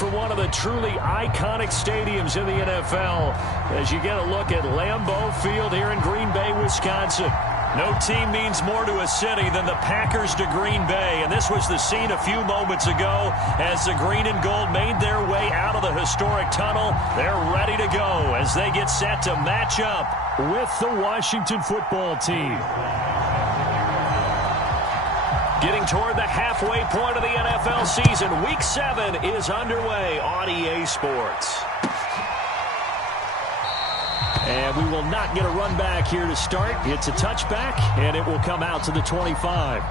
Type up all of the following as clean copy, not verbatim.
for one of the truly iconic stadiums in the NFL as you get a look at Lambeau Field here in Green Bay, Wisconsin. No team means more to a city than the Packers to Green Bay, and this was the scene a few moments ago as the green and gold made their way out of the historic tunnel. They're ready to go as they get set to match up with the Washington football team. Getting toward the halfway point of the NFL season, Week 7 is underway on EA Sports. And we will not get a run back here to start. It's a touchback, and it will come out to the 25.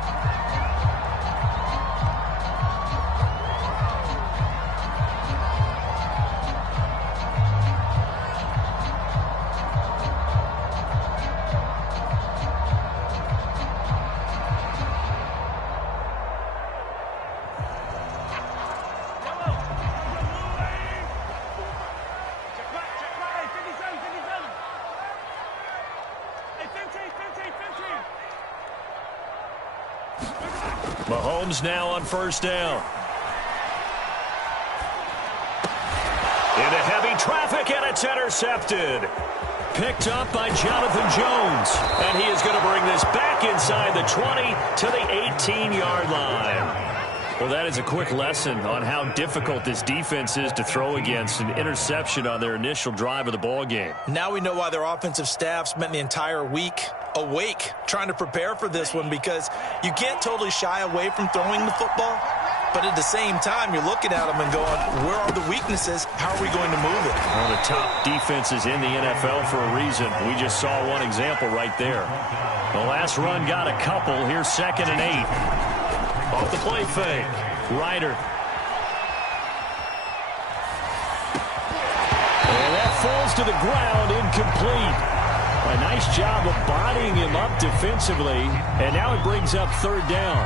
Mahomes now on first down. Into heavy traffic, and it's intercepted. Picked up by Jonathan Jones. And he is going to bring this back inside the 20 to the 18-yard line. Well, that is a quick lesson on how difficult this defense is to throw against. An interception on their initial drive of the ball game. Now we know why their offensive staff spent the entire week awake trying to prepare for this one, because you can't totally shy away from throwing the football, but at the same time you're looking at them and going, where are the weaknesses? How are we going to move it? One of the top defenses in the NFL for a reason. We just saw one example right there. The last run got a couple. Here's 2nd and 8. Off the play fake. Ryder. And that falls to the ground, incomplete. A nice job of bodying him up defensively, and now it brings up 3rd down.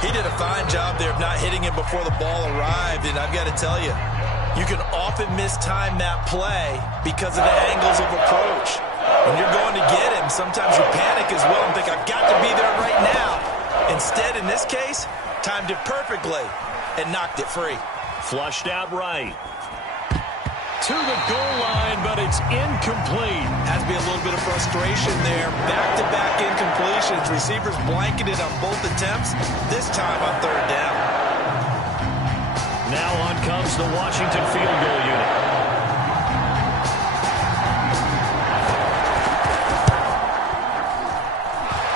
He did a fine job there of not hitting him before the ball arrived, and I've got to tell you, you can often mistime that play because of the angles of approach. When you're going to get him, sometimes you panic as well and think, I've got to be there right now. Instead, in this case, timed it perfectly and knocked it free. Flushed out right. To the goal line, but it's incomplete. Has to be a little bit of frustration there. Back-to-back incompletions. Receivers blanketed on both attempts, this time on 3rd down. Now on comes the Washington field goal unit.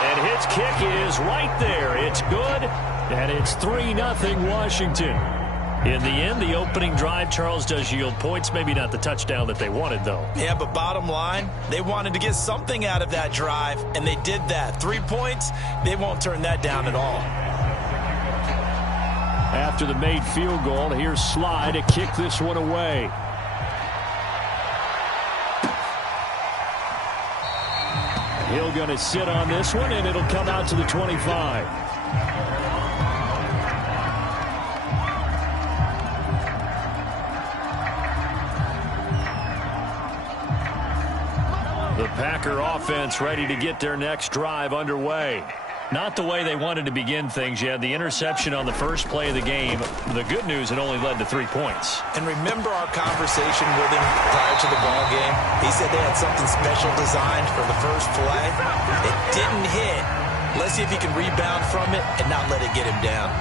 And his kick is right there. It's good, and it's 3-0 Washington. In the end, the opening drive, Charles, does yield points. Maybe not the touchdown that they wanted, though. Yeah, but bottom line, they wanted to get something out of that drive, and they did that. 3 points, they won't turn that down at all. After the made field goal, here's Sly to kick this one away. He'll going to sit on this one, and it'll come out to the 25. The Packer offense ready to get their next drive underway. Not the way they wanted to begin things. You had the interception on the first play of the game. The good news, it only led to 3 points. And remember our conversation with him prior to the ball game? He said they had something special designed for the first play. It didn't hit. Let's see if he can rebound from it and not let it get him down.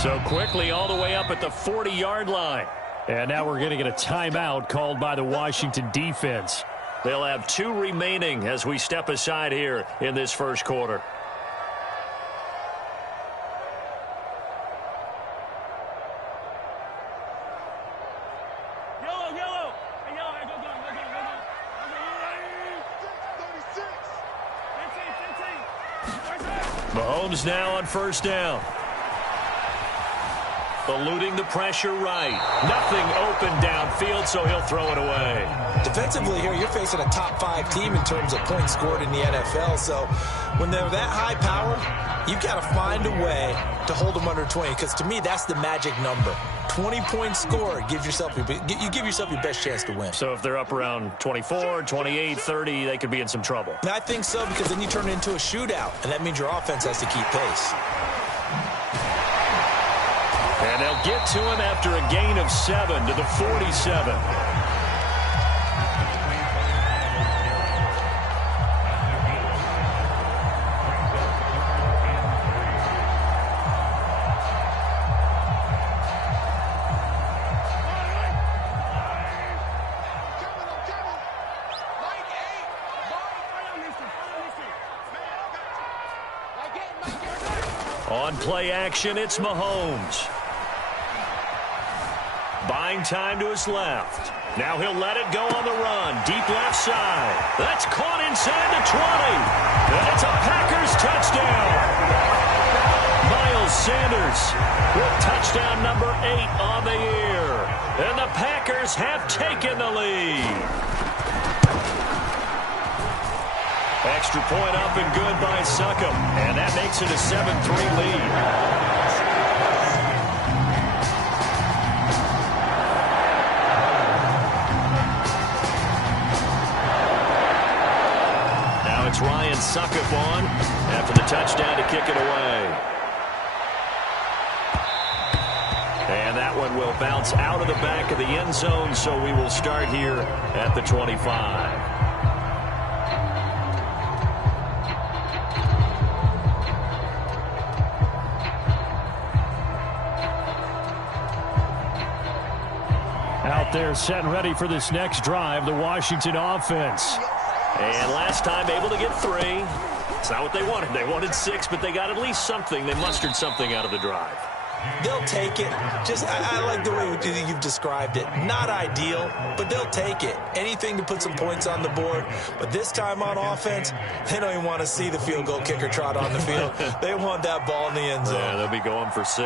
So quickly all the way up at the 40-yard line. And now we're going to get a timeout called by the Washington defense. They'll have 2 remaining as we step aside here in this first quarter. Mahomes now on first down. Eluding the pressure right. Nothing open downfield, so he'll throw it away. Defensively here, you're facing a top-5 team in terms of points scored in the NFL. So when they're that high power, you've got to find a way to hold them under 20. Because to me, that's the magic number. 20 points scored, you give yourself your best chance to win. So if they're up around 24, 28, 30, they could be in some trouble. And I think so, because then you turn it into a shootout, and that means your offense has to keep pace. And they'll get to him after a gain of 7 to the 47. On play action, it's Mahomes. Buying time to his left. Now he'll let it go on the run. Deep left side. That's caught inside the 20. And it's a Packers touchdown. Miles Sanders with touchdown number 8 on the year. And the Packers have taken the lead. Extra point up and good by Succop. And that makes it a 7-3 lead. It's Ryan Succop on after the touchdown to kick it away. And that one will bounce out of the back of the end zone, so we will start here at the 25. Out there set and ready for this next drive, the Washington offense. And last time able to get 3. It's not what they wanted. They wanted 6, but they got at least something. They mustered something out of the drive. They'll take it. I like the way you've described it. Not ideal, but they'll take it. Anything to put some points on the board. But this time on offense, they don't even want to see the field goal kicker trot on the field. They want that ball in the end zone. Yeah, they'll be going for 6.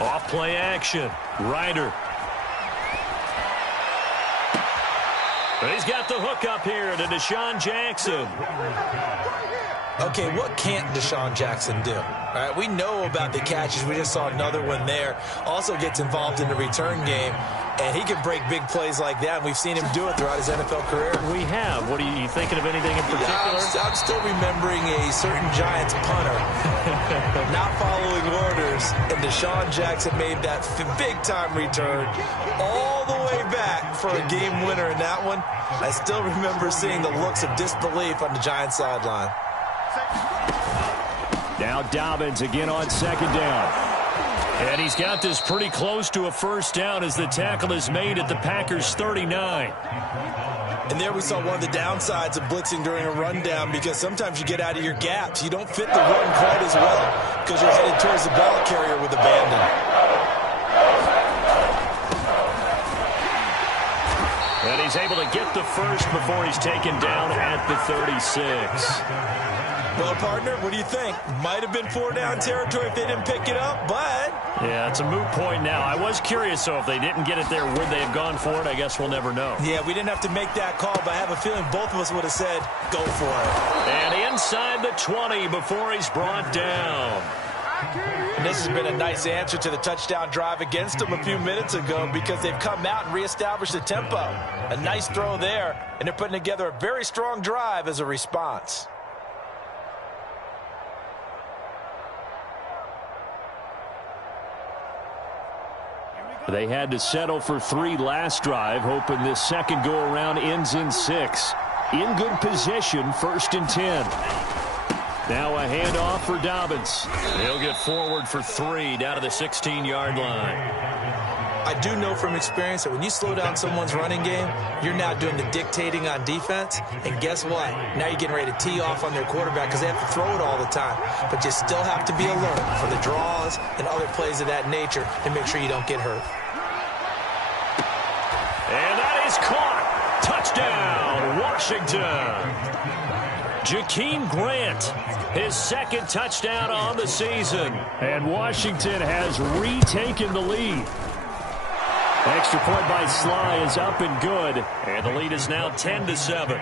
Off play action. Ryder. He's got the hook up here to Deshaun Jackson. Okay, what can't Deshaun Jackson do? All right, we know about the catches. We just saw another one there. Also gets involved in the return game, and he can break big plays like that. And we've seen him do it throughout his NFL career. We have. What are you thinking of anything in particular? I'm still remembering a certain Giants punter not following orders, and Deshaun Jackson made that big-time return all the way back for a game winner in that one. I still remember seeing the looks of disbelief on the Giants sideline. Now Dobbins again on second down. And he's got this pretty close to a first down as the tackle is made at the Packers' 39. And there we saw one of the downsides of blitzing during a rundown, because sometimes you get out of your gaps. You don't fit the run quite as well because you're headed towards the ball carrier with abandon. And he's able to get the first before he's taken down at the 36. Well, partner, what do you think? Might have been 4-down territory if they didn't pick it up, but... Yeah, it's a moot point now. I was curious, so if they didn't get it there, would they have gone for it? I guess we'll never know. Yeah, we didn't have to make that call, but I have a feeling both of us would have said, go for it. And inside the 20 before he's brought down. And this has been a nice answer to the touchdown drive against them a few minutes ago, because they've come out and reestablished the tempo. A nice throw there, and they're putting together a very strong drive as a response. They had to settle for 3 last drive, hoping this second go-around ends in 6. In good position, 1st and 10. Now a handoff for Dobbins. He'll get forward for 3 down to the 16-yard line. I do know from experience that when you slow down someone's running game, you're now doing the dictating on defense. And guess what? Now you're getting ready to tee off on their quarterback because they have to throw it all the time. But you still have to be alert for the draws and other plays of that nature to make sure you don't get hurt. And that is caught. Touchdown, Washington. Jakeem Grant, his second touchdown on the season. And Washington has retaken the lead. Extra point by Sly is up and good. And the lead is now 10-7.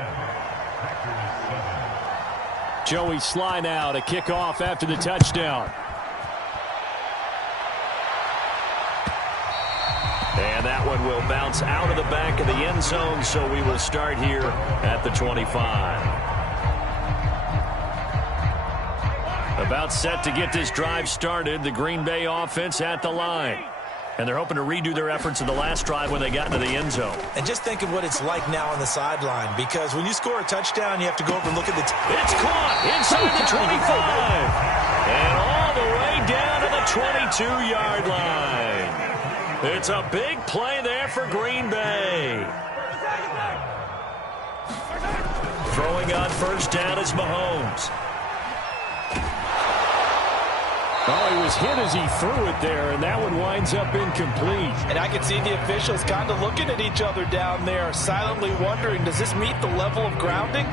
Joey Sly now to kick off after the touchdown. And that one will bounce out of the back of the end zone, so we will start here at the 25. About set to get this drive started, the Green Bay offense at the line. And they're hoping to redo their efforts in the last drive when they got into the end zone. And just think of what it's like now on the sideline, because when you score a touchdown, you have to go over and look at the... It's caught inside the 25. And all the way down to the 22-yard line. It's a big play there for Green Bay. Throwing on first down is Mahomes. Oh, he was hit as he threw it there, and that one winds up incomplete. And I can see the officials kind of looking at each other down there, silently wondering, does this meet the level of grounding?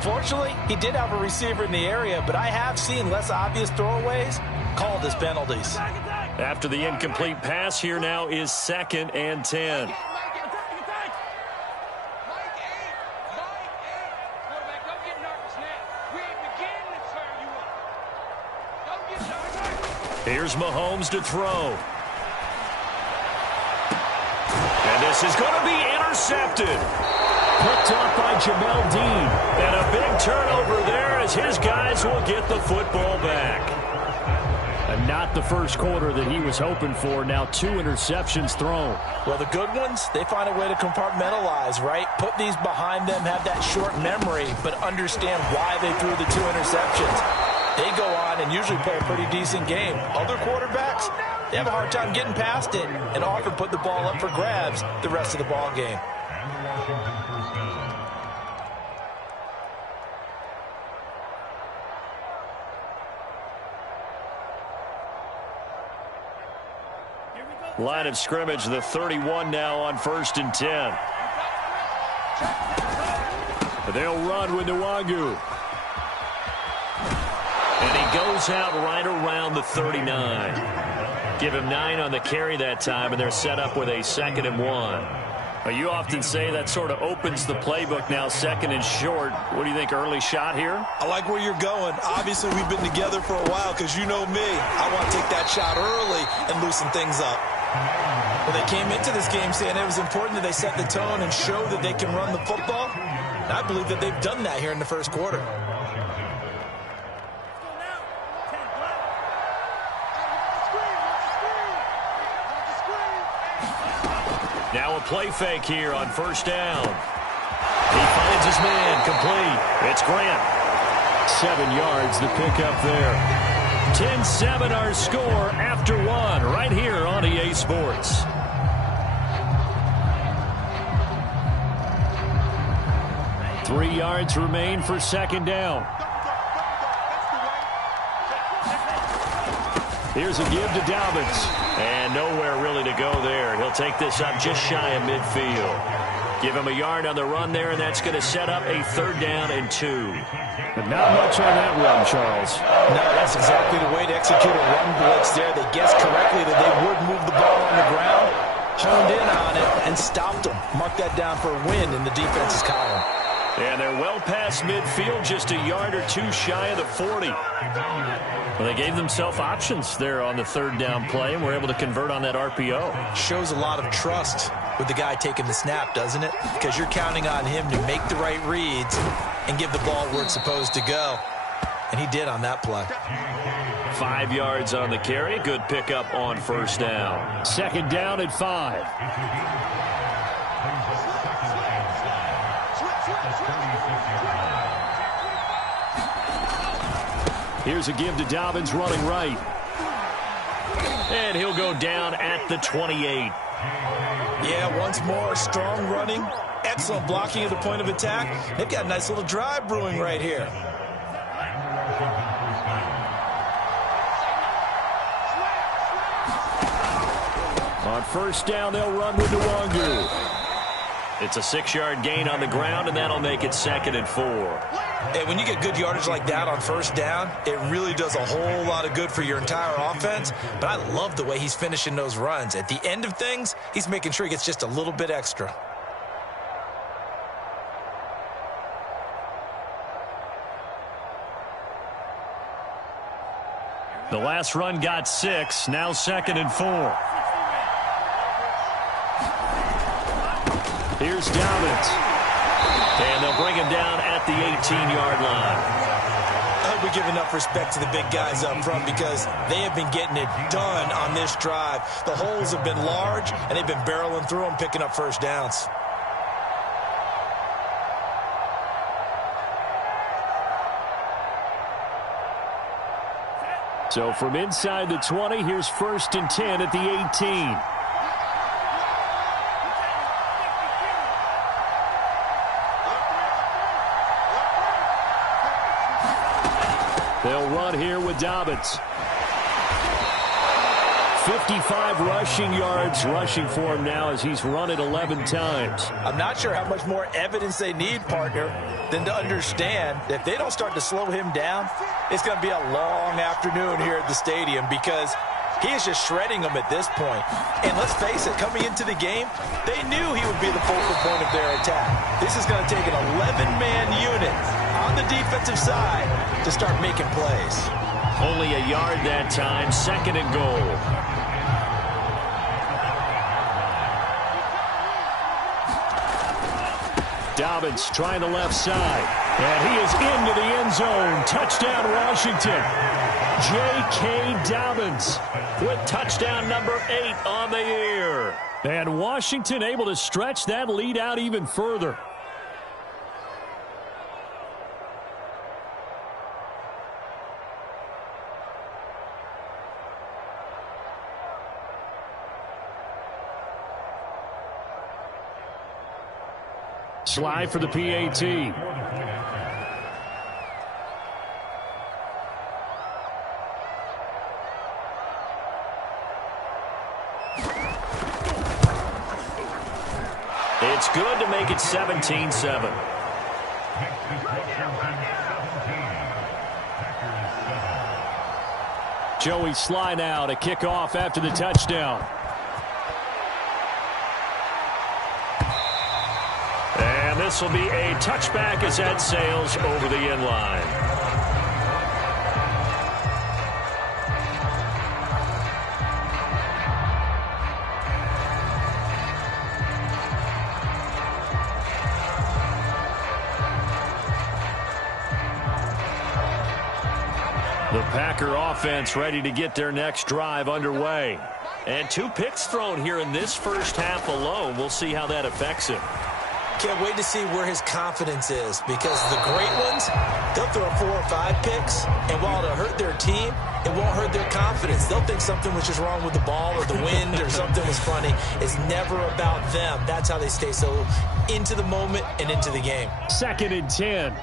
Fortunately, he did have a receiver in the area, but I have seen less obvious throwaways called as penalties. After the incomplete pass, here now is 2nd and 10. Here's Mahomes to throw. And this is going to be intercepted. Picked up by Jamel Dean. And a big turnover there as his guys will get the football back. And not the first quarter that he was hoping for. Now 2 interceptions thrown. Well, the good ones, they find a way to compartmentalize, right? Put these behind them, have that short memory, but understand why they threw the 2 interceptions. They go on and usually play a pretty decent game. Other quarterbacks, they have a hard time getting past it and often put the ball up for grabs the rest of the ball game. Line of scrimmage, the 31 now on 1st and 10. They'll run with Nwangu. And he goes out right around the 39. Give him 9 on the carry that time, and they're set up with a 2nd and 1. You often say that sort of opens the playbook now, 2nd and short. What do you think, early shot here? I like where you're going. Obviously, we've been together for a while because you know me. I want to take that shot early and loosen things up. Well, they came into this game saying it was important that they set the tone and show that they can run the football. And I believe that they've done that here in the first quarter. Now a play fake here on 1st down. He finds his man, complete. It's Grant. 7 yards to pick up there. 10-7 our score after 1 right here on EA Sports. Three yards remain for 2nd down. Here's a give to Dobbins. And nowhere really to go there. He'll take this up just shy of midfield. Give him a yard on the run there, and that's going to set up a 3rd down and 2. But not much on that run, Charles. No, that's exactly the way to execute a run blitz there. They guessed correctly that they would move the ball on the ground, honed in on it, and stopped them. Mark that down for a win in the defense's column. And they're well past midfield, just a yard or 2 shy of the 40. Well, they gave themselves options there on the 3rd down play, and were able to convert on that RPO. Shows a lot of trust with the guy taking the snap, doesn't it? Because you're counting on him to make the right reads and give the ball where it's supposed to go. And he did on that play. 5 yards on the carry. Good pickup on 1st down. 2nd down at 5. Here's a give to Dobbins running right. And he'll go down at the 28. Yeah, once more, strong running, excellent blocking at the point of attack. They've got a nice little drive brewing right here. On 1st down, they'll run with Nwangu. It's a 6-yard gain on the ground, and that'll make it 2nd and 4. And when you get good yardage like that on first down, it really does a whole lot of good for your entire offense. But I love the way he's finishing those runs. At the end of things, he's making sure he gets just a little bit extra. The last run got 6, now 2nd and 4. Here's Dobbins. And they'll bring him down at the 18-yard line. I hope we give enough respect to the big guys up front because they have been getting it done on this drive. The holes have been large, and they've been barreling through them, picking up first downs. So from inside the 20, here's 1st and 10 at the 18. They'll run here with Dobbins. 55 rushing yards rushing for him now as he's run it 11 times. I'm not sure how much more evidence they need, partner, than to understand that if they don't start to slow him down, it's going to be a long afternoon here at the stadium because he is just shredding them at this point. And let's face it, coming into the game, they knew he would be the focal point of their attack. This is going to take an 11-man unit on the defensive side to start making plays. Only a yard that time, 2nd and goal. Dobbins trying the left side. And he is into the end zone. Touchdown, Washington. J.K. Dobbins With touchdown number 8 on the year. And Washington able to stretch that lead out even further. Slide for the PAT. It's good to make it 17-7. Joey Sly now to kick off after the touchdown. And this will be a touchback as that sails over the end line. The Packer offense ready to get their next drive underway. And 2 picks thrown here in this first half alone. We'll see how that affects him. Can't wait to see where his confidence is because the great ones, they'll throw 4 or 5 picks, and while it'll hurt their team, it won't hurt their confidence. They'll think something was just wrong with the ball or the wind or something was funny. It's never about them. That's how they stay so into the moment and into the game. 2nd and 10.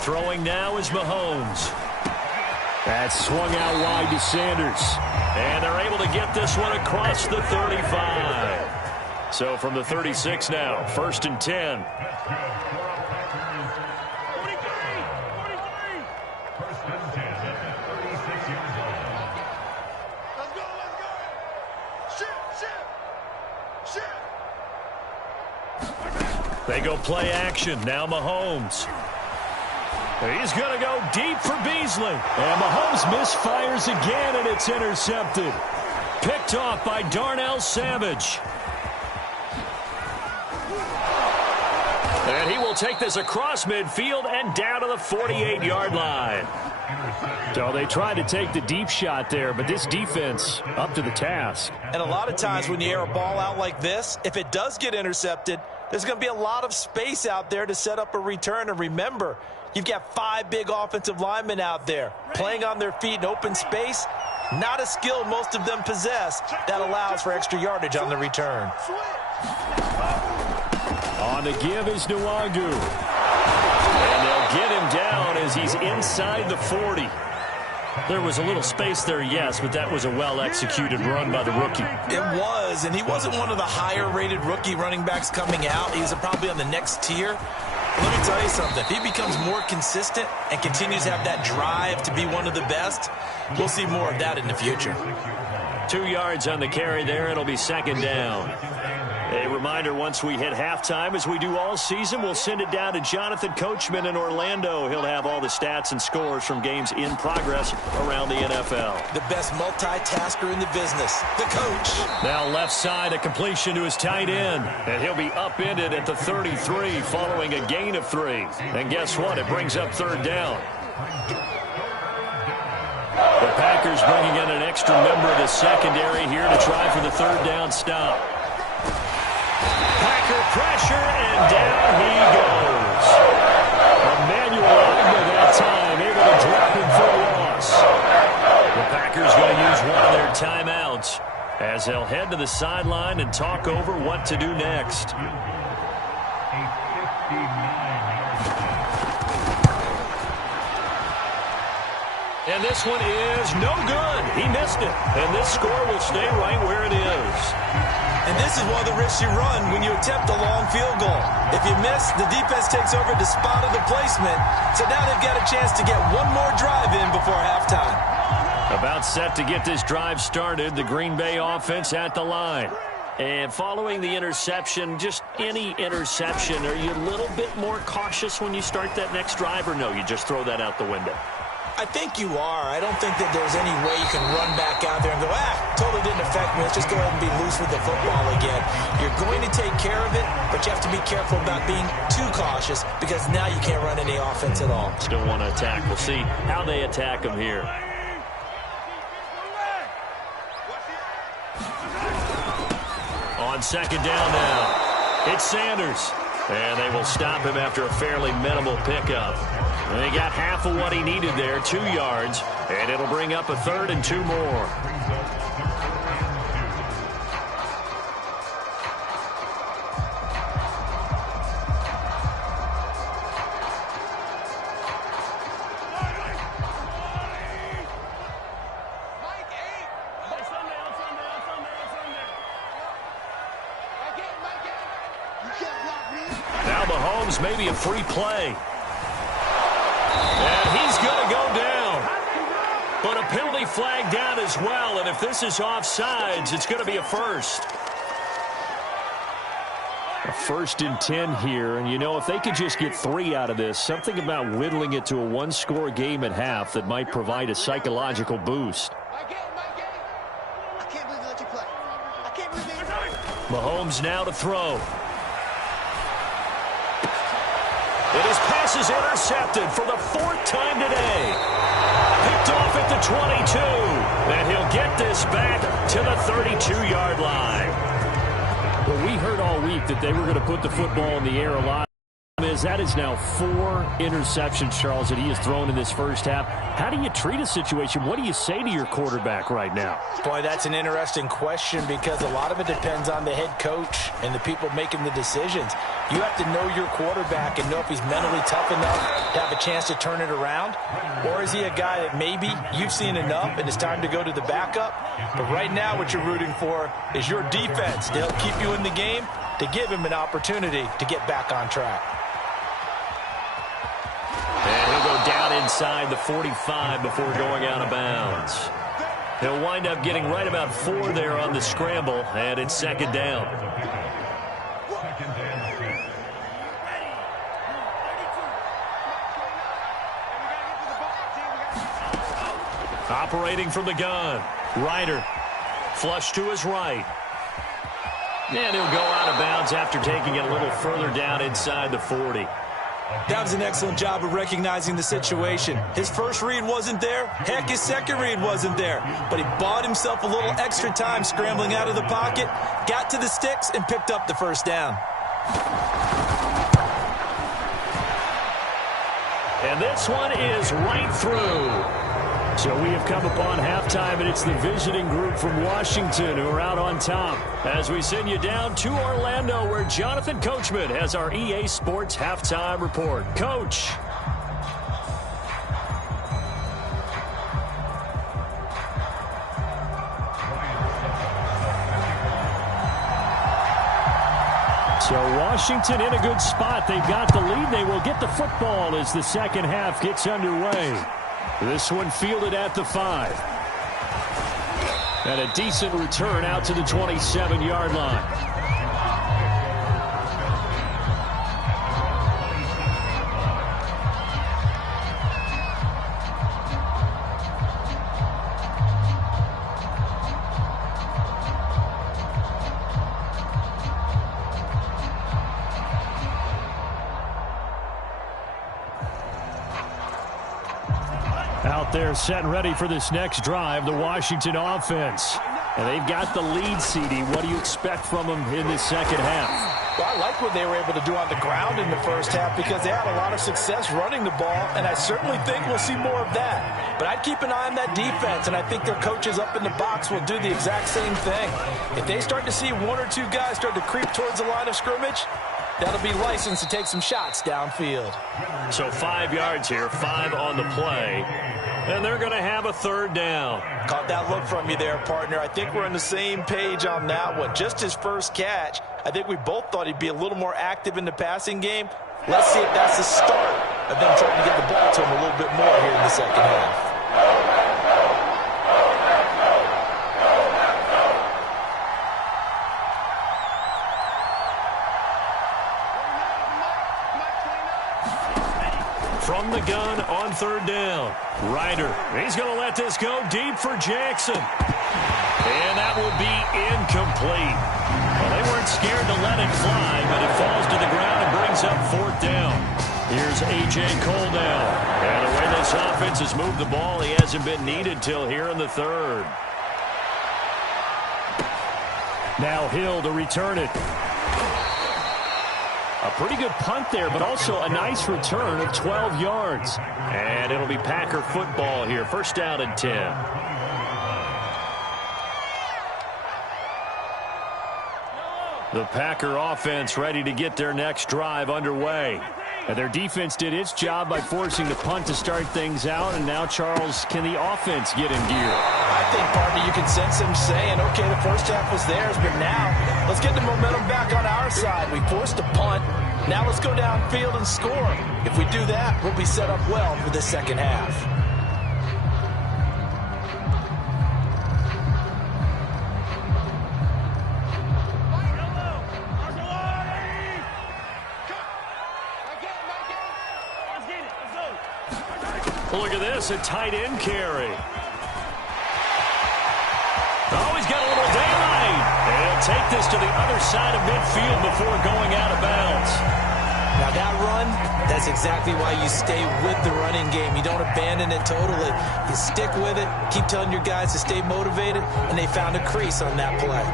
Throwing now is Mahomes. That's swung out wide to Sanders. And they're able to get this one across the 35. So from the 36 now, 1st and 10. They go play action. Now Mahomes. He's going to go deep for Beasley. And Mahomes misfires again, and it's intercepted. Picked off by Darnell Savage. And he will take this across midfield and down to the 48-yard line. So they tried to take the deep shot there, but this defense up to the task. And a lot of times when you air a ball out like this, if it does get intercepted, there's going to be a lot of space out there to set up a return. And remember, you've got 5 big offensive linemen out there playing on their feet in open space. Not a skill most of them possess that allows for extra yardage on the return. On the give is Nwangu. And they'll get him down as he's inside the 40. There was a little space there, yes, but that was a well-executed run by the rookie. It was, and he wasn't one of the higher-rated rookie running backs coming out. He's probably on the next tier. But let me tell you something. If he becomes more consistent and continues to have that drive to be one of the best, we'll see more of that in the future. 2 yards on the carry there. It'll be second down. A reminder, once we hit halftime, as we do all season, we'll send it down to Jonathan Coachman in Orlando. He'll have all the stats and scores from games in progress around the NFL. The best multitasker in the business, the coach. Now left side, a completion to his tight end. And he'll be upended at the 33 following a gain of 3. And guess what? It brings up third down. The Packers bringing in an extra member of the secondary here to try for the third down stop. Packer pressure, and down he goes. Emmanuel Ogba that time, able to drop him for a loss. The Packers going to use one of their timeouts as they'll head to the sideline and talk over what to do next. And this one is no good. He missed it. And this score will stay right where it is. And this is one of the risks you run when you attempt a long field goal. If you miss, the defense takes over the spot of the placement. So now they've got a chance to get one more drive in before halftime. About set to get this drive started. The Green Bay offense at the line. And following the interception, just any interception, are you a little bit more cautious when you start that next drive, or no, you just throw that out the window? I think you are. I don't think that there's any way you can run back out there and go, totally didn't affect me. Let's just go ahead and be loose with the football again. You're going to take care of it, but you have to be careful about being too cautious because now you can't run any offense at all. Still want to attack. We'll see how they attack them here. On second down now, it's Sanders. And they will stop him after a fairly minimal pickup. And they got half of what he needed there, 2 yards. And it'll bring up a third and 2 more. Now Mahomes, maybe a free play. And he's going to go down. But a penalty flag down as well. And if this is offsides, it's going to be a first. A 1st and 10 here. And, you know, if they could just get 3 out of this, something about whittling it to a one-score game at half that might provide a psychological boost. Mahomes now to throw. And his pass is intercepted for the 4th time today. Picked off at the 22. And he'll get this back to the 32-yard line. Well, we heard all week that they were going to put the football in the air a lot. That is now 4 interceptions, Charles, that he has thrown in this first half. How do you treat a situation? What do you say to your quarterback right now? Boy, that's an interesting question because a lot of it depends on the head coach and the people making the decisions. You have to know your quarterback and know if he's mentally tough enough to have a chance to turn it around. Or is he a guy that maybe you've seen enough and it's time to go to the backup? But right now what you're rooting for is your defense. They'll keep you in the game to give him an opportunity to get back on track. And he'll go down inside the 45 before going out of bounds. He'll wind up getting right about 4 there on the scramble, and it's second down. Operating from the gun, Ryder, flush to his right. And he'll go out of bounds after taking it a little further down inside the 40. That was an excellent job of recognizing the situation. His first read wasn't there. Heck, his second read wasn't there. But he bought himself a little extra time scrambling out of the pocket, got to the sticks, and picked up the first down. And this one is right through. So we have come upon halftime, and it's the visiting group from Washington who are out on top. As we send you down to Orlando, where Jonathan Coachman has our EA Sports Halftime Report. Coach. So Washington in a good spot. They've got the lead. They will get the football as the second half gets underway. This one fielded at the 5. And a decent return out to the 27-yard line. Out there set and ready for this next drive, the Washington offense. And they've got the lead, CD. What do you expect from them in this second half? Well, I like what they were able to do on the ground in the first half because they had a lot of success running the ball, and I certainly think we'll see more of that. But I'd keep an eye on that defense, and I think their coaches up in the box will do the exact same thing. If they start to see one or two guys start to creep towards the line of scrimmage, that'll be licensed to take some shots downfield. So 5 yards here, 5 on the play. And they're going to have a third down. Caught that look from you there, partner. I think we're on the same page on that one. Just his first catch, I think we both thought he'd be a little more active in the passing game. Let's see if that's the start of them trying to get the ball to him a little bit more here in the second half. From the gun on third down. Ryder, he's going to let this go deep for Jackson. And that will be incomplete. Well, they weren't scared to let it fly, but it falls to the ground and brings up fourth down. Here's A.J. Cole now. And the way this offense has moved the ball, he hasn't been needed till here in the third. Now Hill to return it. A pretty good punt there, but also a nice return of 12 yards. And it'll be Packer football here. First down and 10. The Packer offense ready to get their next drive underway. And their defense did its job by forcing the punt to start things out. And now, Charles, can the offense get in gear? I think, partner, you can sense them saying, okay, the first half was theirs, but now let's get the momentum back on our side. We forced a punt. Now let's go downfield and score. If we do that, we'll be set up well for the second half. Look at this, a tight end carry. Oh, he's got a little daylight. And he'll take this to the other side of midfield before going out of bounds. Now that run, that's exactly why you stay with the running game. You don't abandon it totally. You stick with it, keep telling your guys to stay motivated, and they found a crease on that play.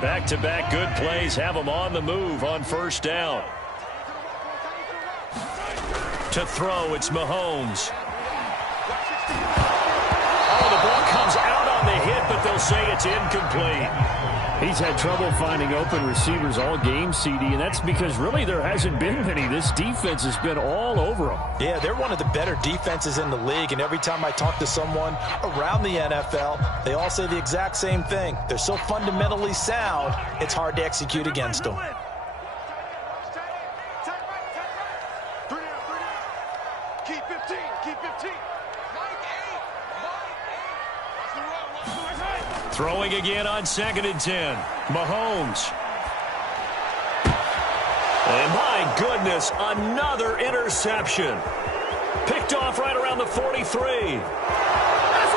Back-to-back good plays have them on the move on first down. To throw, it's Mahomes. Oh, the ball comes out on the hit, but they'll say it's incomplete. He's had trouble finding open receivers all game, CD, and that's because really there hasn't been many. This defense has been all over them. Yeah, they're one of the better defenses in the league, and every time I talk to someone around the NFL, they all say the exact same thing. They're so fundamentally sound, it's hard to execute against them. Keep 15, keep 15. Throwing again on 2nd and 10. Mahomes. And my goodness, another interception. Picked off right around the 43.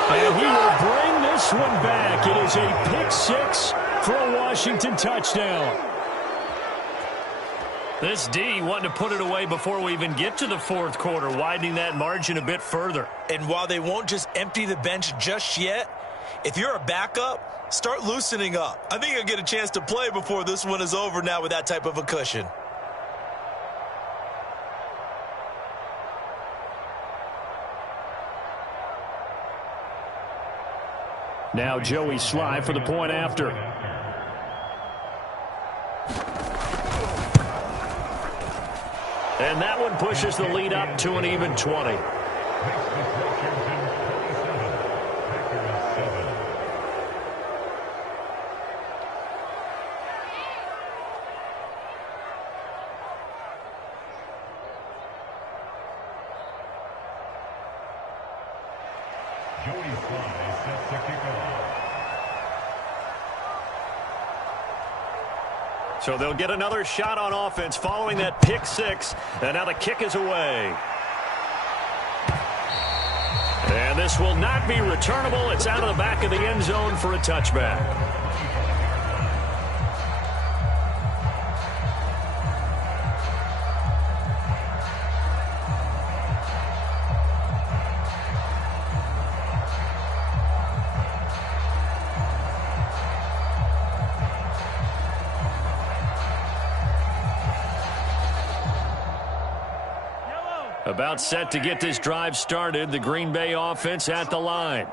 And he will bring this one back. It is a pick six for a Washington touchdown. This D wanting to put it away before we even get to the fourth quarter, widening that margin a bit further. And while they won't just empty the bench just yet, if you're a backup, start loosening up. I think you'll get a chance to play before this one is over now with that type of a cushion. Now Joey Sly for the point after. And that one pushes the lead up to an even 20. So they'll get another shot on offense following that pick six. And now the kick is away. And this will not be returnable. It's out of the back of the end zone for a touchback. About set to get this drive started. The Green Bay offense at the line.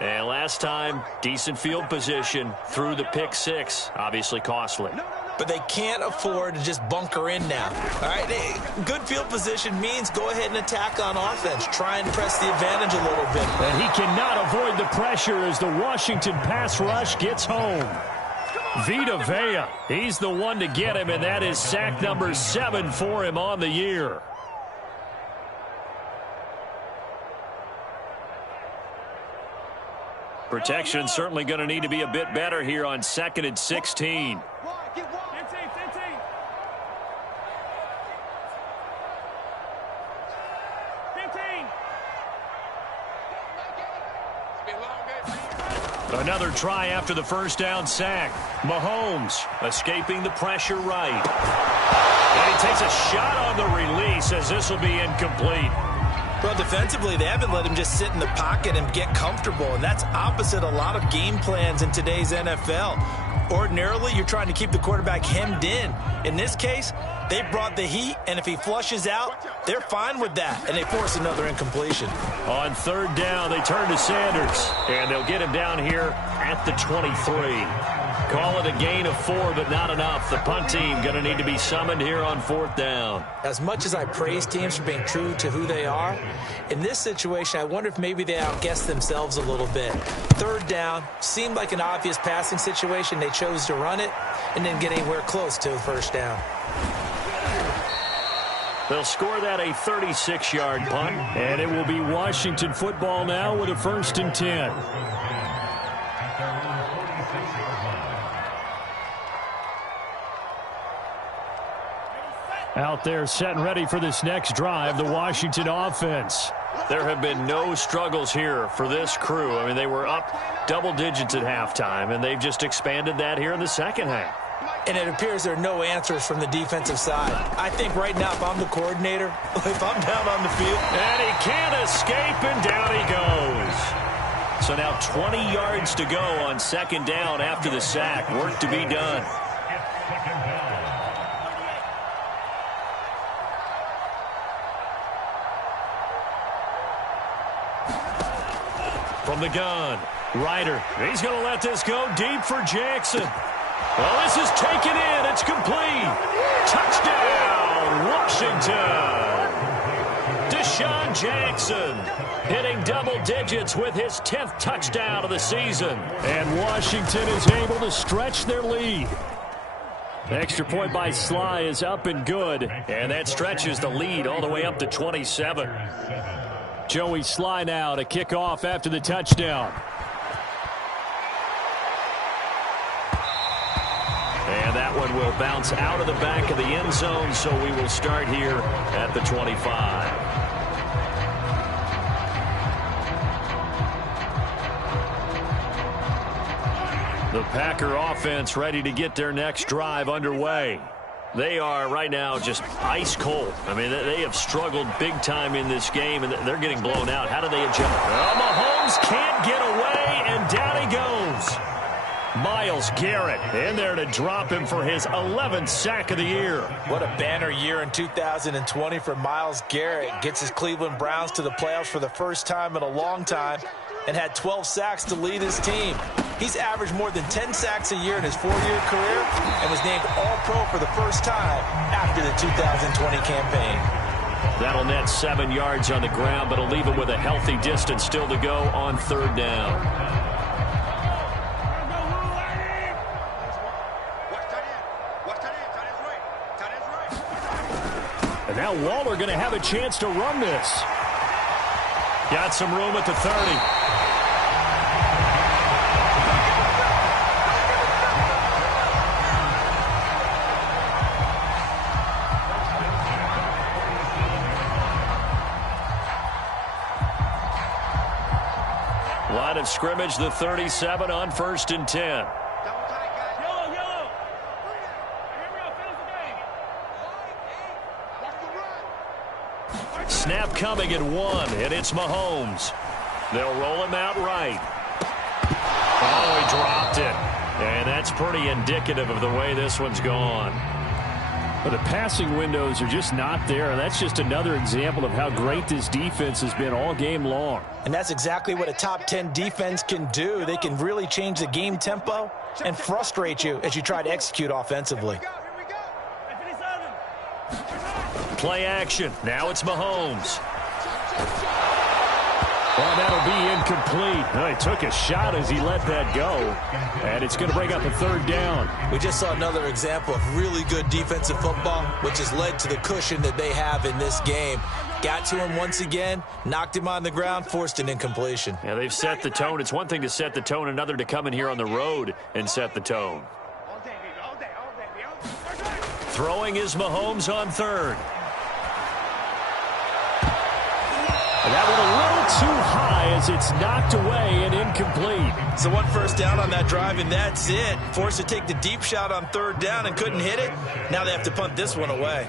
And last time, decent field position through the pick six. Obviously costly. But they can't afford to just bunker in now. All right, good field position means go ahead and attack on offense. Try and press the advantage a little bit. And he cannot avoid the pressure as the Washington pass rush gets home. Vita Vea, he's the one to get him, and that is sack number 7 for him on the year. Protection certainly going to need to be a bit better here on 2nd and 16. Another try after the first down sack. Mahomes escaping the pressure right. And he takes a shot on the release as this will be incomplete. Well, defensively, they haven't let him just sit in the pocket and get comfortable, and that's opposite a lot of game plans in today's NFL. Ordinarily, you're trying to keep the quarterback hemmed in. In this case, they brought the heat, and if he flushes out, they're fine with that, and they force another incompletion. On 3rd down, they turn to Sanders, and they'll get him down here at the 23. Call it a gain of 4, but not enough. The punt team going to need to be summoned here on 4th down. As much as I praise teams for being true to who they are, in this situation, I wonder if maybe they outguessed themselves a little bit. 3rd down seemed like an obvious passing situation. They chose to run it and didn't get anywhere close to the 1st down. They'll score that a 36-yard punt, and it will be Washington football now with a 1st and 10. Out there set and ready for this next drive, the Washington offense. There have been no struggles here for this crew. I mean, they were up double digits at halftime, and they've just expanded that here in the second half. And it appears there are no answers from the defensive side. I think right now, if I'm the coordinator, if I'm down on the field. And he can't escape, and down he goes. So now 20 yards to go on 2nd down after the sack. Work to be done. From the gun, Ryder. He's going to let this go deep for Jackson. Well, this is taken in. It's complete. Touchdown, Washington. Deshaun Jackson hitting double digits with his 10th touchdown of the season. And Washington is able to stretch their lead. Extra point by Sly is up and good. And that stretches the lead all the way up to 27. Joey Sly now to kick off after the touchdown. And that one will bounce out of the back of the end zone, so we will start here at the 25. The Packer offense ready to get their next drive underway. They are right now just ice cold. I mean, they have struggled big time in this game, and they're getting blown out. How do they adjust? Well, Mahomes can't get away, and down he goes. Myles Garrett in there to drop him for his 11th sack of the year. What a banner year in 2020 for Myles Garrett. Gets his Cleveland Browns to the playoffs for the first time in a long time and had 12 sacks to lead his team. He's averaged more than 10 sacks a year in his 4-year career and was named All-Pro for the first time after the 2020 campaign. That'll net 7 yards on the ground, but it'll leave him with a healthy distance still to go on 3rd down. And now Waller going to have a chance to run this. Got some room at the 30. Line of scrimmage, the 37 on 1st and 10. Snap coming at 1, and it's Mahomes. They'll roll him out right. Oh, he dropped it. And that's pretty indicative of the way this one's gone. But the passing windows are just not there. That's just another example of how great this defense has been all game long. And that's exactly what a top 10 defense can do. They can really change the game tempo and frustrate you as you try to execute offensively. Play action. Now it's Mahomes. Well, that'll be incomplete. Well, he took a shot as he let that go. And it's going to bring up a 3rd down. We just saw another example of really good defensive football, which has led to the cushion that they have in this game. Got to him once again, knocked him on the ground, forced an incompletion. Yeah, they've set the tone. It's one thing to set the tone, another to come in here on the road and set the tone. Throwing is Mahomes on 3rd. And that one a little too high as it's knocked away and incomplete. So 1 first down on that drive, and that's it. Forced to take the deep shot on 3rd down and couldn't hit it. Now they have to punt this one away.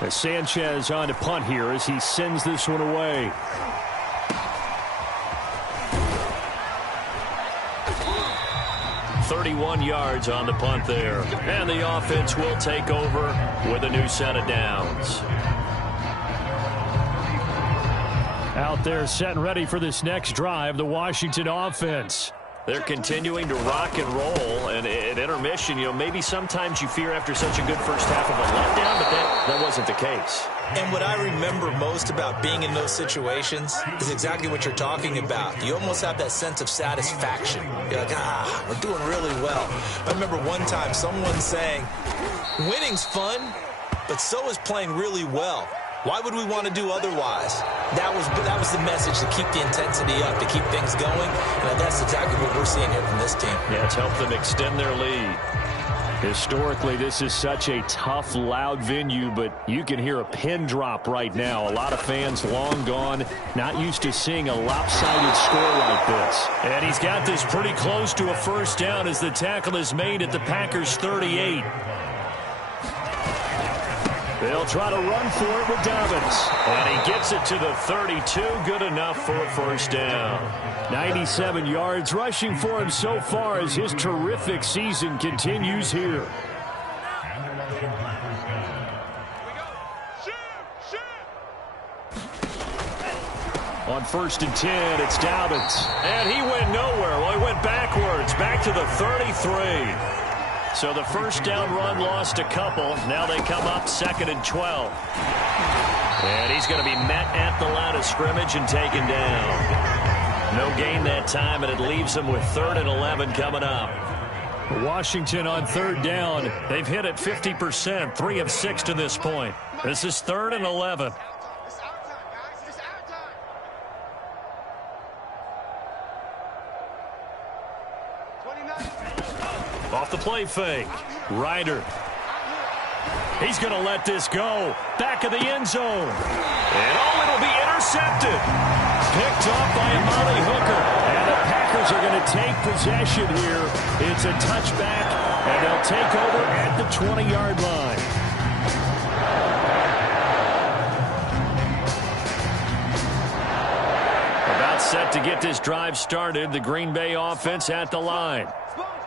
As Sanchez on to punt here as he sends this one away. .31 yards on the punt there. And the offense will take over with a new set of downs. Out there set and ready for this next drive, the Washington offense. They're continuing to rock and roll, and at intermission, maybe sometimes you fear after such a good first half of a letdown, but that wasn't the case. And what I remember most about being in those situations is exactly what you're talking about. You almost have that sense of satisfaction. You're like, we're doing really well. I remember one time someone saying, winning's fun, but so is playing really well. Why would we want to do otherwise? That was the message, to keep the intensity up, to keep things going. And that's exactly what we're seeing here from this team. Yeah, it's helped them extend their lead. Historically, this is such a tough, loud venue, but you can hear a pin drop right now. A lot of fans long gone, not used to seeing a lopsided score like this. And he's got this pretty close to a first down as the tackle is made at the Packers' 38. They'll try to run for it with Dobbins. And he gets it to the 32. Good enough for a first down. 97 yards rushing for him so far as his terrific season continues here. On 1st and 10, it's Dobbins. And he went nowhere. Well, he went backwards, back to the 33. So the first down run lost a couple. Now they come up 2nd and 12. And he's going to be met at the line of scrimmage and taken down. No gain that time, and it leaves them with 3rd and 11 coming up. Washington on 3rd down. They've hit it 50%, 3 of 6 to this point. This is 3rd and 11. Off the play fake. Ryder. He's going to let this go. Back of the end zone. And it'll be intercepted. Picked off by Amari Hooker. And the Packers are going to take possession here. It's a touchback, and they'll take over at the 20-yard line. About set to get this drive started. The Green Bay offense at the line.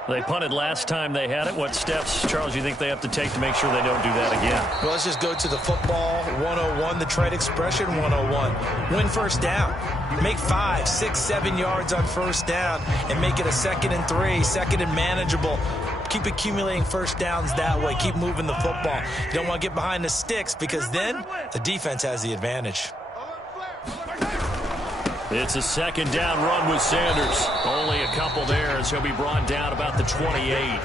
They punted last time they had it. What steps, Charles, you think they have to take to make sure they don't do that again? Well, let's just go to the football 101, the trade expression 101. Win first down. Make 5, 6, 7 yards on first down and make it a 2nd and 3, 2nd and manageable. Keep accumulating first downs that way. Keep moving the football. You don't want to get behind the sticks because then the defense has the advantage. It's a 2nd down run with Sanders. Only a couple there as he'll be brought down about the 28.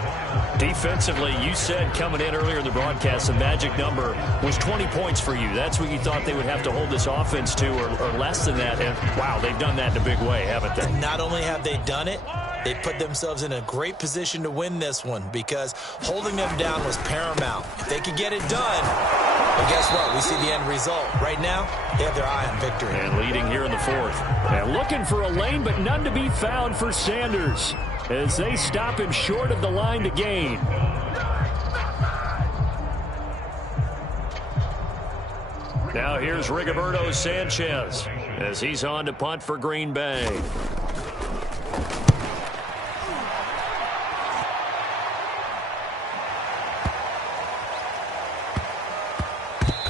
Defensively, you said coming in earlier in the broadcast, the magic number was 20 points for you. That's what you thought they would have to hold this offense to or less than that. And, wow, they've done that in a big way, haven't they? Not only have they done it, they put themselves in a great position to win this one because holding them down was paramount. If they could get it done, well, guess what? We see the end result. Right now, they have their eye on victory. And leading here in the 4th. And looking for a lane, but none to be found for Sanders as they stop him short of the line to gain. Now here's Rigoberto Sanchez as he's on to punt for Green Bay.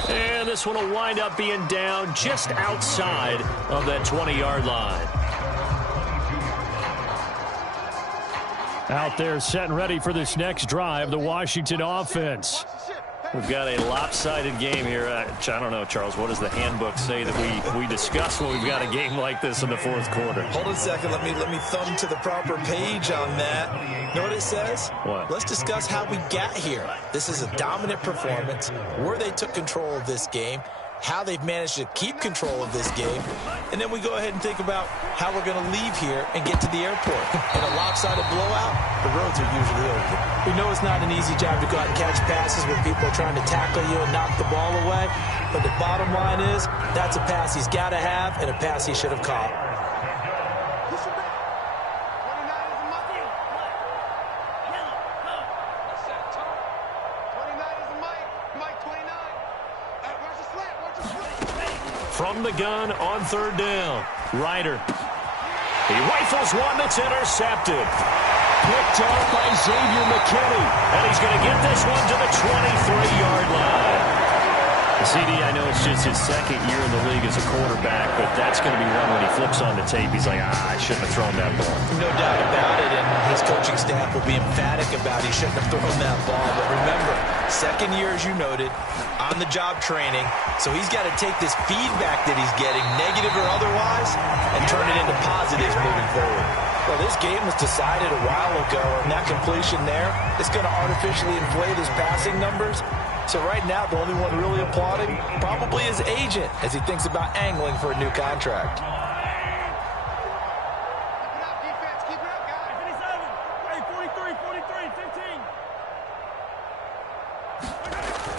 And this one will wind up being down just outside of that 20-yard line. Out there set and ready for this next drive, the Washington offense. We've got a lopsided game here. I don't know, Charles, what does the handbook say that we discuss when we've got a game like this in the 4th quarter? Hold on a second. Let me thumb to the proper page on that. You know what it says? What? Let's discuss how we got here. This is a dominant performance, where they took control of this game, how they've managed to keep control of this game, and then we go ahead and think about how we're going to leave here and get to the airport. In a lopsided blowout, the roads are usually open. We know it's not an easy job to go out and catch passes when people are trying to tackle you and knock the ball away, but the bottom line is that's a pass he's got to have and a pass he should have caught. From the gun on 3rd down, Ryder. He rifles one that's intercepted. Picked off by Xavier McKinney. And he's going to get this one to the 23-yard line. CD, I know it's just his 2nd year in the league as a quarterback, but that's going to be one when he flips on the tape. He's like, I shouldn't have thrown that ball. No doubt about it, and his coaching staff will be emphatic about he shouldn't have thrown that ball. But remember, 2nd year, as you noted, on-the-job training, so he's got to take this feedback that he's getting, negative or otherwise, and turn it into positives moving forward. Well, this game was decided a while ago, and that completion there is going to artificially inflate his passing numbers. So right now, the only one really applauding probably his agent as he thinks about angling for a new contract. Keep it up, guys. 43,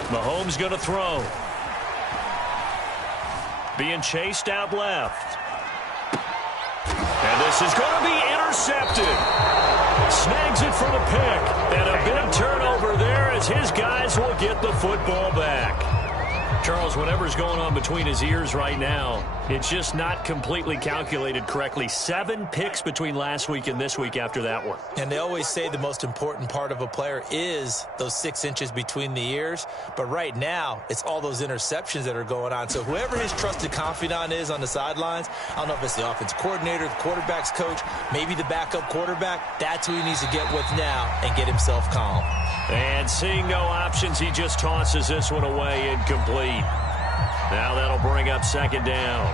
15. Mahomes going to throw. Being chased out left. And this is going to be intercepted. Snags it for the pick. And a big turnover there as his guys will get the football back. Charles, whatever's going on between his ears right now, it's just not completely calculated correctly. 7 picks between last week and this week after that one. And they always say the most important part of a player is those 6 inches between the ears. But right now, it's all those interceptions that are going on. So whoever his trusted confidant is on the sidelines, I don't know if it's the offense coordinator, the quarterback's coach, maybe the backup quarterback, that's who he needs to get with now and get himself calm. And seeing no options, he just tosses this one away incomplete. Now that'll bring up 2nd down.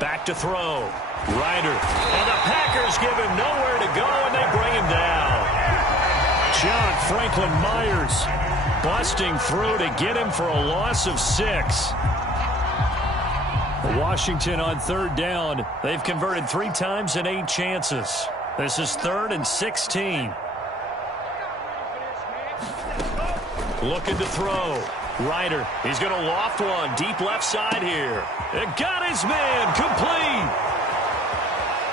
Back to throw. Ryder. And the Packers give him nowhere to go, and they bring him down. John Franklin Myers busting through to get him for a loss of 6. Washington on 3rd down. They've converted 3 times in 8 chances. This is 3rd and 16. Looking to throw. Ryder. He's going to loft one deep left side here. It got his man complete.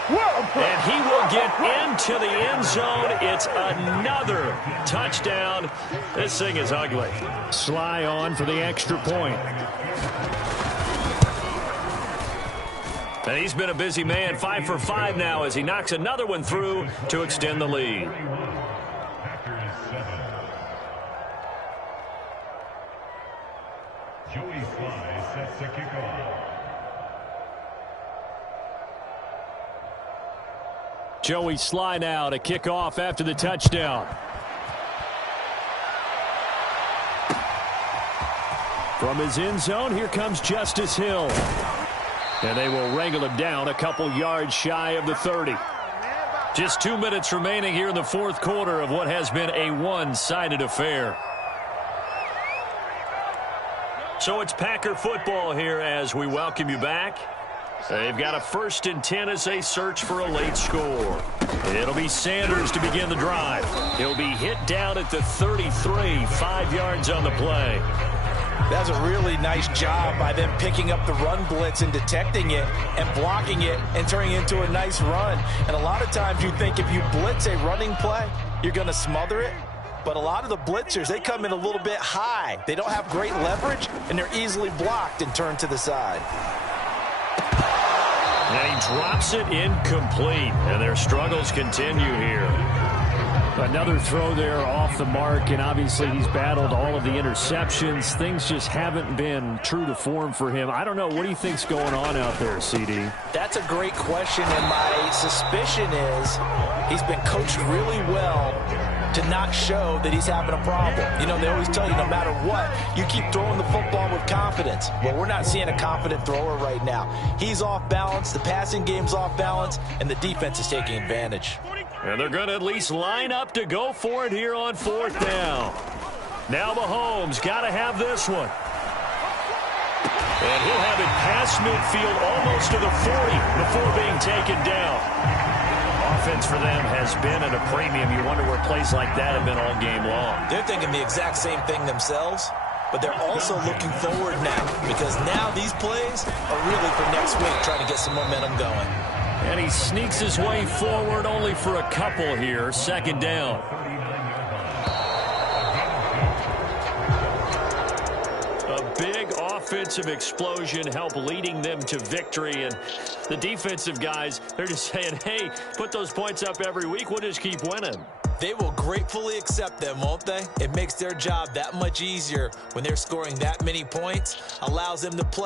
And he will get into the end zone. It's another touchdown. This thing is ugly. Sly on for the extra point. And he's been a busy man, 5 for 5 now as he knocks another one through to extend the lead. Jayy sets the kickoff. Joey Sly now to kick off after the touchdown. From his end zone, here comes Justice Hill. And they will wrangle him down a couple yards shy of the 30. Just 2 minutes remaining here in the fourth quarter of what has been a one-sided affair. So it's Packer football here as we welcome you back. They've got a 1st and 10 as they search for a late score. It'll be Sanders to begin the drive. He'll be hit down at the 33, 5 yards on the play. That's a really nice job by them picking up the run blitz and detecting it and blocking it and turning it into a nice run. And a lot of times you think if you blitz a running play, you're going to smother it. But a lot of the blitzers, they come in a little bit high. They don't have great leverage, and they're easily blocked and turned to the side. And he drops it incomplete, and their struggles continue here. Another throw there off the mark, and obviously he's battled all of the interceptions. Things just haven't been true to form for him. I don't know. What do you think's going on out there, CD? That's a great question, and my suspicion is he's been coached really well to not show that he's having a problem. You know, they always tell you no matter what, you keep throwing the football with confidence. Well, we're not seeing a confident thrower right now. He's off balance, the passing game's off balance, and the defense is taking advantage. And they're going to at least line up to go for it here on 4th down. Now Mahomes got to have this one. And he'll have it past midfield almost to the 40 before being taken down. Offense for them has been at a premium. You wonder where plays like that have been all game long. They're thinking the exact same thing themselves, but they're also looking forward now because now these plays are really for next week, trying to get some momentum going. And he sneaks his way forward only for a couple here. 2nd down. A big offensive explosion helped leading them to victory. And the defensive guys, they're just saying, hey, put those points up every week. We'll just keep winning. They will gratefully accept them, won't they? It makes their job that much easier when they're scoring that many points, allows them to play